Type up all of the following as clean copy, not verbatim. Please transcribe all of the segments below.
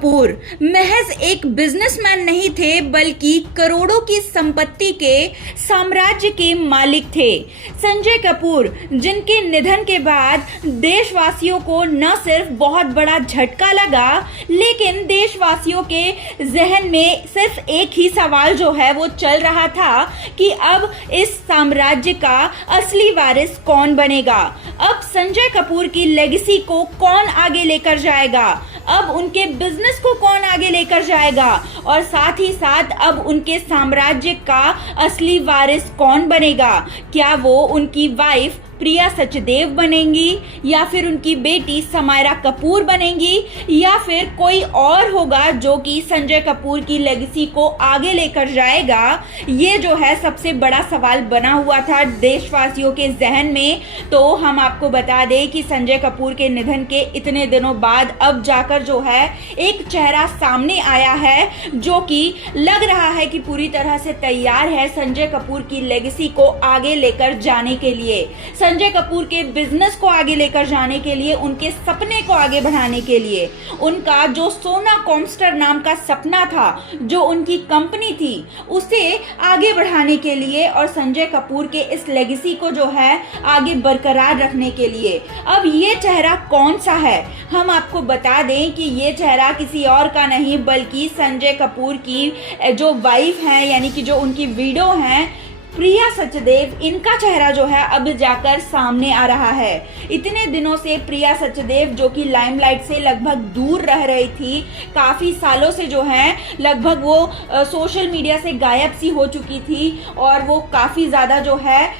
कपूर महज एक बिजनेसमैन नहीं थे, बल्कि करोड़ों की संपत्ति के साम्राज्य के मालिक थे। संजय कपूर, जिनके निधन के बाद देशवासियों को न सिर्फ बहुत बड़ा झटका लगा, लेकिन देशवासियों के जहन में सिर्फ एक ही सवाल जो है वो चल रहा था कि अब इस साम्राज्य का असली वारिस कौन बनेगा। अब संजय कपूर की लेगेसी को कौन आगे लेकर जाएगा, अब उनके बिजनेस को कौन आगे लेकर जाएगा, और साथ ही साथ अब उनके साम्राज्य का असली वारिस कौन बनेगा। क्या वो उनकी वाइफ प्रिया सचदेव बनेंगी, या फिर उनकी बेटी समायरा कपूर बनेंगी, या फिर कोई और होगा जो कि संजय कपूर की लेगेसी को आगे लेकर जाएगा। ये जो है सबसे बड़ा सवाल बना हुआ था देशवासियों के जहन में। तो हम आपको बता दें कि संजय कपूर के निधन के इतने दिनों बाद अब जाकर जो है एक चेहरा सामने आया है, जो कि लग रहा है कि पूरी तरह से तैयार है संजय कपूर की लेगेसी को आगे लेकर जाने के लिए, संजय कपूर के बिजनेस को आगे लेकर जाने के लिए, उनके सपने को आगे बढ़ाने के लिए। उनका जो सोना कॉमस्टर नाम का सपना था, जो उनकी कंपनी थी, उसे आगे बढ़ाने के लिए और संजय कपूर के इस लेगेसी को जो है आगे बरकरार रखने के लिए। अब ये चेहरा कौन सा है, हम आपको बता दें कि ये चेहरा किसी और का नहीं बल्कि संजय कपूर की जो वाइफ है, यानी कि जो उनकी विडो हैं प्रिया सचदेव, इनका चेहरा जो है अब जाकर सामने आ रहा है। इतने दिनों से प्रिया सचदेव, जो कि लाइमलाइट से लगभग दूर रह रही थी, काफी सालों से जो है लगभग वो सोशल मीडिया से गायब सी हो चुकी थी, और वो काफी ज्यादा जो है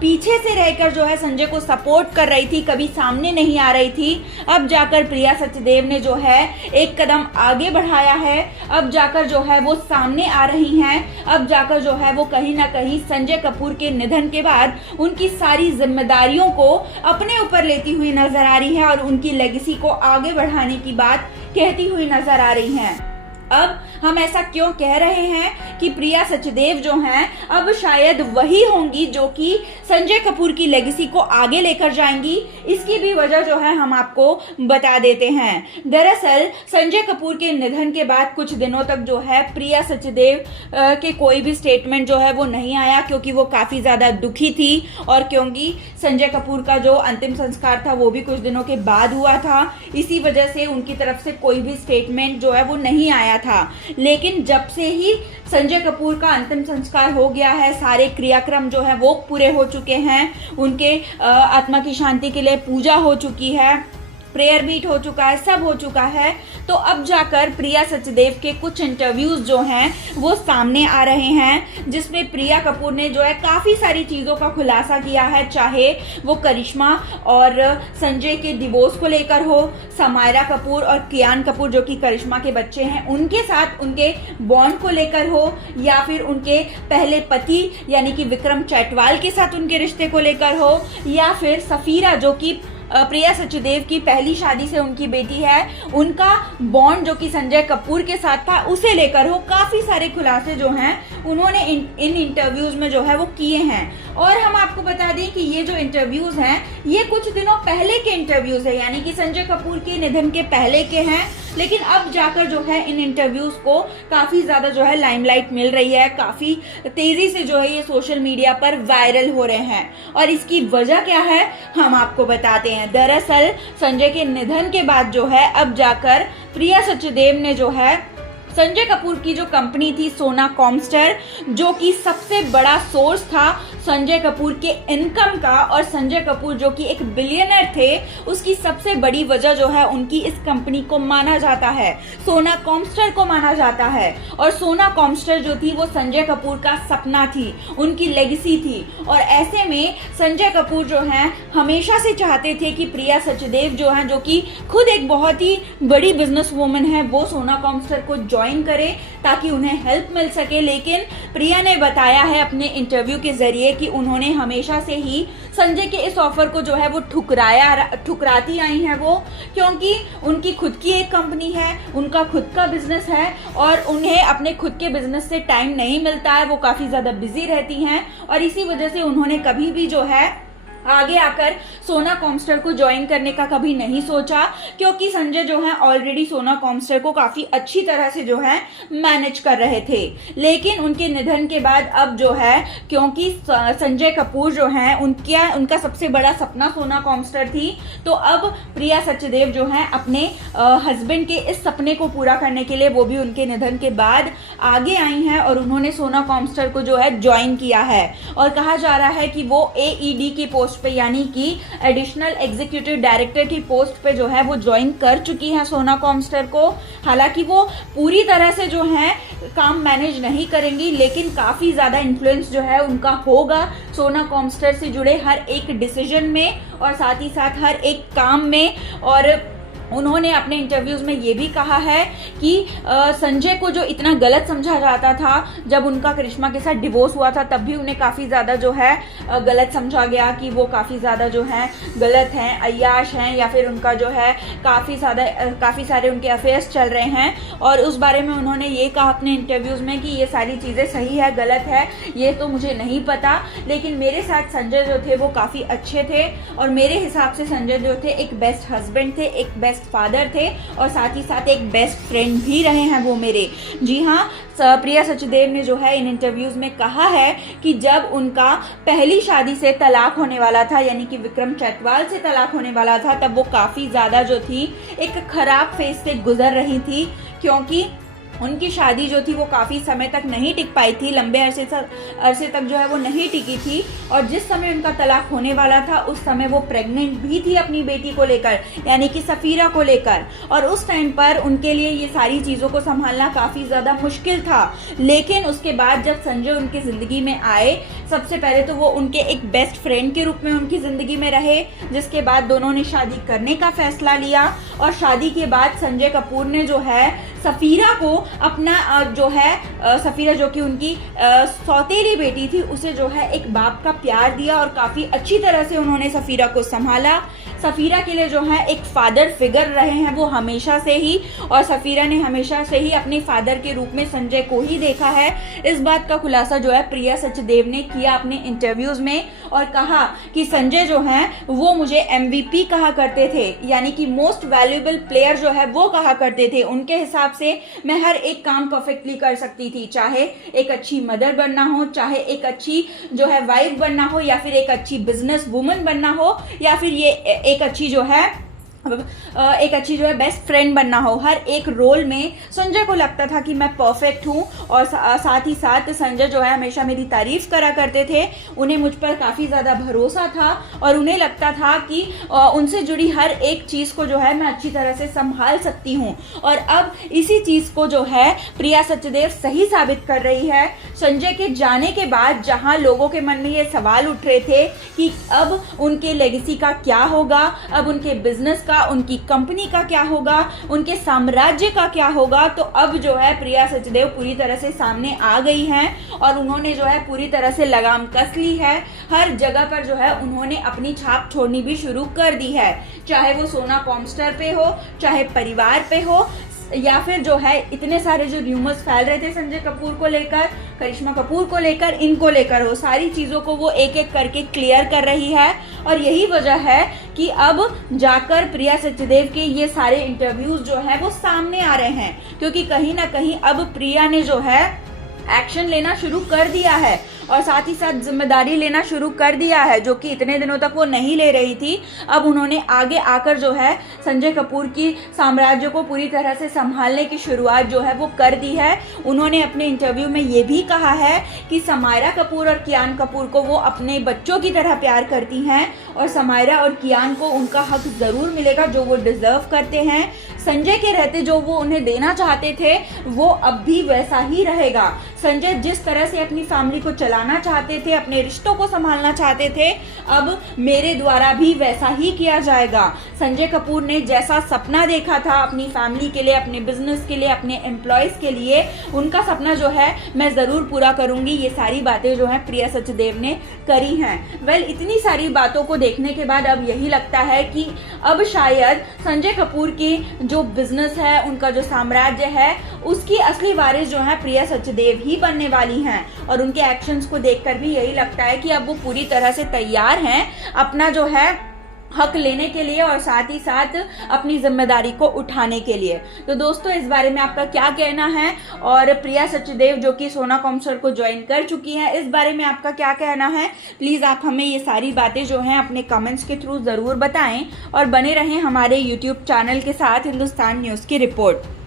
पीछे से रहकर जो है संजय को सपोर्ट कर रही थी, कभी सामने नहीं आ रही थी। अब जाकर प्रिया सचदेव ने जो है एक कदम आगे बढ़ाया है, अब जाकर जो है वो सामने आ रही हैं, अब जाकर जो है वो कहीं ना कहीं संजय कपूर के निधन के बाद उनकी सारी जिम्मेदारियों को अपने ऊपर लेती हुई नजर आ रही है और उनकी लेगेसी को आगे बढ़ाने की बात कहती हुई नजर आ रही हैं। अब हम ऐसा क्यों कह रहे हैं कि प्रिया सचदेव जो हैं अब शायद वही होंगी जो कि संजय कपूर की लेगेसी को आगे लेकर जाएंगी, इसकी भी वजह जो है हम आपको बता देते हैं। दरअसल संजय कपूर के निधन के बाद कुछ दिनों तक जो है प्रिया सचदेव के कोई भी स्टेटमेंट जो है वो नहीं आया, क्योंकि वो काफी ज्यादा दुखी थी, और क्योंकि संजय कपूर का जो अंतिम संस्कार था वो भी कुछ दिनों के बाद हुआ था, इसी वजह से उनकी तरफ से कोई भी स्टेटमेंट जो है वो नहीं आया था। लेकिन जब से ही संजय कपूर का अंतिम संस्कार हो गया है, सारे क्रियाक्रम जो है वो पूरे हो चुके हैं, उनके आत्मा की शांति के लिए पूजा हो चुकी है, प्रेयर मीट हो चुका है, सब हो चुका है, तो अब जाकर प्रिया सचदेव के कुछ इंटरव्यूज जो हैं वो सामने आ रहे हैं, जिसमें प्रिया कपूर ने जो है काफी सारी चीजों का खुलासा किया है, चाहे वो करिश्मा और संजय के डिवोर्स को लेकर हो, समायरा कपूर और कियान कपूर जो कि करिश्मा के बच्चे हैं उनके साथ उनके बॉन्ड को लेकर हो, या फिर उनके पहले पति यानी कि विक्रम चैटवाल के साथ उनके रिश्ते को लेकर हो, या फिर सफीरा जो कि प्रिया सचदेव की पहली शादी से उनकी बेटी है, उनका बॉन्ड जो कि संजय कपूर के साथ था उसे लेकर हो। काफी सारे खुलासे जो हैं उन्होंने इन इंटरव्यूज में जो है वो किए हैं। और हम आपको बता दें कि ये जो इंटरव्यूज हैं ये कुछ दिनों पहले के इंटरव्यूज है, यानी कि संजय कपूर के निधन के पहले के हैं, लेकिन अब जाकर जो है इन इंटरव्यूज को काफी ज्यादा जो है लाइमलाइट मिल रही है, काफी तेजी से जो है ये सोशल मीडिया पर वायरल हो रहे हैं। और इसकी वजह क्या है हम आपको बताते हैं। दरअसल संजय के निधन के बाद जो है अब जाकर प्रिया सचदेव ने जो है संजय कपूर की जो कंपनी थी सोना कॉमस्टर, जो कि सबसे बड़ा सोर्स था संजय कपूर के इनकम का, और संजय कपूर जो कि एक बिलियनर थे, उसकी सबसे बड़ी वजह जो है उनकी इस कंपनी को माना जाता है, सोना कॉमस्टर को माना जाता है। और सोना कॉमस्टर जो थी वो संजय कपूर का सपना थी, उनकी लेगेसी थी, और ऐसे में संजय कपूर जो हैं हमेशा से चाहते थे कि प्रिया सचदेव जो हैं, जो कि खुद एक बहुत ही बड़ी बिजनेस वूमन है, वो सोना कॉमस्टर को ज्वाइन करे ताकि उन्हें हेल्प मिल सके। लेकिन प्रिया ने बताया है अपने इंटरव्यू के जरिए कि उन्होंने हमेशा से ही संजय के इस ऑफर को जो है वो ठुकराती आई हैं वो, क्योंकि उनकी खुद की एक कंपनी है, उनका खुद का बिजनेस है, और उन्हें अपने खुद के बिजनेस से टाइम नहीं मिलता है, वो काफी ज्यादा बिजी रहती हैं, और इसी वजह से उन्होंने कभी भी जो है आगे आकर सोना कॉमस्टर को ज्वाइन करने का कभी नहीं सोचा, क्योंकि संजय जो है ऑलरेडी सोना कॉमस्टर को काफी अच्छी तरह से जो है मैनेज कर रहे थे। लेकिन उनके निधन के बाद अब जो है, क्योंकि संजय कपूर जो है उनका सबसे बड़ा सपना सोना कॉमस्टर थी, तो अब प्रिया सचदेव जो है अपने हस्बैंड के इस सपने को पूरा करने के लिए वो भी उनके निधन के बाद आगे आई हैं और उन्होंने सोना कॉमस्टर को जो है ज्वाइन किया है। और कहा जा रहा है कि वो AED की पोस्ट पे, यानी कि एडिशनल एग्जीक्यूटिव डायरेक्टर की पोस्ट पे जो है वो ज्वाइन कर चुकी हैं सोना कॉमस्टर को। हालांकि वो पूरी तरह से जो है काम मैनेज नहीं करेंगी, लेकिन काफी ज्यादा इन्फ्लुएंस जो है उनका होगा सोना कॉमस्टर से जुड़े हर एक डिसीजन में और साथ ही साथ हर एक काम में। और उन्होंने अपने इंटरव्यूज में ये भी कहा है कि संजय को जो इतना गलत समझा जाता था, जब उनका करिश्मा के साथ डिवोर्स हुआ था तब भी उन्हें काफ़ी ज़्यादा जो है गलत समझा गया कि वो काफ़ी ज़्यादा जो है गलत हैं, अय्याश हैं, या फिर उनका जो है काफ़ी सारे उनके अफेयर्स चल रहे हैं। और उस बारे में उन्होंने ये कहा अपने इंटरव्यूज़ में कि ये सारी चीज़ें सही है गलत है ये तो मुझे नहीं पता, लेकिन मेरे साथ संजय जो थे वो काफ़ी अच्छे थे और मेरे हिसाब से संजय जो थे एक बेस्ट हस्बैंड थे, एक बेस्ट फादर थे और साथ ही साथ एक बेस्ट फ्रेंड भी रहे हैं वो मेरे। जी हाँ, प्रिया सचदेव ने जो है इन इंटरव्यूज में कहा है कि जब उनका पहली शादी से तलाक होने वाला था, यानी कि विक्रम चैटवाल से तलाक होने वाला था, तब वो काफी ज्यादा जो थी एक खराब फेज से गुजर रही थी, क्योंकि उनकी शादी जो थी वो काफ़ी समय तक नहीं टिक पाई थी, लंबे अरसे तक जो है वो नहीं टिकी थी। और जिस समय उनका तलाक होने वाला था उस समय वो प्रेग्नेंट भी थी अपनी बेटी को लेकर, यानी कि सफीरा को लेकर। और उस टाइम पर उनके लिए ये सारी चीज़ों को संभालना काफ़ी ज़्यादा मुश्किल था। लेकिन उसके बाद जब संजय उनकी ज़िंदगी में आए, सबसे पहले तो वो उनके एक बेस्ट फ्रेंड के रूप में उनकी ज़िंदगी में रहे, जिसके बाद दोनों ने शादी करने का फैसला लिया। और शादी के बाद संजय कपूर ने जो है सफीरा को अपना जो है सफीरा जो कि उनकी सौतेली बेटी थी, उसे जो है एक बाप का प्यार दिया और काफ़ी अच्छी तरह से उन्होंने सफीरा को संभाला। सफीरा के लिए जो है एक फादर फिगर रहे हैं वो हमेशा से ही, और सफीरा ने हमेशा से ही अपने फादर के रूप में संजय को ही देखा है। इस बात का खुलासा जो है प्रिया सचदेव ने किया अपने इंटरव्यूज में और कहा कि संजय जो हैं वो मुझे MVP कहा करते थे, यानी कि मोस्ट वैल्यूएबल प्लेयर जो है वो कहा करते थे। उनके हिसाब से मैं हर एक काम परफेक्टली कर सकती थी, चाहे एक अच्छी मदर बनना हो, चाहे एक अच्छी जो है वाइफ बनना हो, या फिर एक अच्छी बिजनेस वुमन बनना हो, या फिर ये एक अच्छी जो है बेस्ट फ्रेंड बनना हो। हर एक रोल में संजय को लगता था कि मैं परफेक्ट हूँ। और साथ ही साथ संजय जो है हमेशा मेरी तारीफ करा करते थे। उन्हें मुझ पर काफ़ी ज़्यादा भरोसा था और उन्हें लगता था कि उनसे जुड़ी हर एक चीज़ को जो है मैं अच्छी तरह से संभाल सकती हूँ। और अब इसी चीज़ को जो है प्रिया सचदेव सही साबित कर रही है। संजय के जाने के बाद जहाँ लोगों के मन में ये सवाल उठ रहे थे कि अब उनके लेगेसी का क्या होगा, अब उनके बिजनेस का, उनकी कंपनी का क्या होगा, उनके साम्राज्य का क्या होगा, तो अब जो है प्रिया सचदेव पूरी तरह से सामने आ गई हैं और उन्होंने जो है पूरी तरह से लगाम कस ली है। हर जगह पर जो है उन्होंने अपनी छाप छोड़नी भी शुरू कर दी है, चाहे वो सोना कॉमस्टर पे हो, चाहे परिवार पे हो, या फिर जो है इतने सारे जो र्यूमर्स फैल रहे थे संजय कपूर को लेकर, करिश्मा कपूर को लेकर, इनको लेकर हो, सारी चीज़ों को वो एक एक करके क्लियर कर रही है। और यही वजह है कि अब जाकर प्रिया सचदेव के ये सारे इंटरव्यूज जो है वो सामने आ रहे हैं, क्योंकि कहीं ना कहीं अब प्रिया ने जो है एक्शन लेना शुरू कर दिया है और साथ ही साथ जिम्मेदारी लेना शुरू कर दिया है, जो कि इतने दिनों तक वो नहीं ले रही थी। अब उन्होंने आगे आकर जो है संजय कपूर की साम्राज्य को पूरी तरह से संभालने की शुरुआत जो है वो कर दी है। उन्होंने अपने इंटरव्यू में ये भी कहा है कि समायरा कपूर और कियान कपूर को वो अपने बच्चों की तरह प्यार करती हैं और समायरा और कियान को उनका हक ज़रूर मिलेगा जो वो डिजर्व करते हैं। संजय के रहते जो वो उन्हें देना चाहते थे वो अब भी वैसा ही रहेगा। संजय जिस तरह से अपनी फैमिली को चलाना चाहते थे, अपने रिश्तों को संभालना चाहते थे, अब मेरे द्वारा भी वैसा ही किया जाएगा। संजय कपूर ने जैसा सपना देखा था अपनी फैमिली के लिए, अपने बिजनेस के लिए, अपने एम्प्लॉयज के लिए, उनका सपना जो है मैं ज़रूर पूरा करूंगी। ये सारी बातें जो है प्रिया सचदेव ने करी हैं। वेल, इतनी सारी बातों को देखने के बाद अब यही लगता है कि अब शायद संजय कपूर की जो बिजनेस है, उनका जो साम्राज्य है, उसकी असली वारिस जो है प्रिया सचदेव ही बनने वाली हैं और उनके एक्शंस को देखकर भी यही लगता है कि अब वो पूरी तरह से तैयार हैं अपना जो है हक लेने के लिए और साथ ही साथ अपनी जिम्मेदारी को उठाने के लिए। तो दोस्तों, इस बारे में आपका क्या कहना है? और प्रिया सचदेव जो कि सोना कॉमर्शियल को ज्वाइन कर चुकी हैं, इस बारे में आपका क्या कहना है? प्लीज आप हमें ये सारी बातें जो हैं अपने कमेंट्स के थ्रू जरूर बताएं और बने रहें हमारे यूट्यूब चैनल के साथ हिंदुस्तान न्यूज की रिपोर्ट।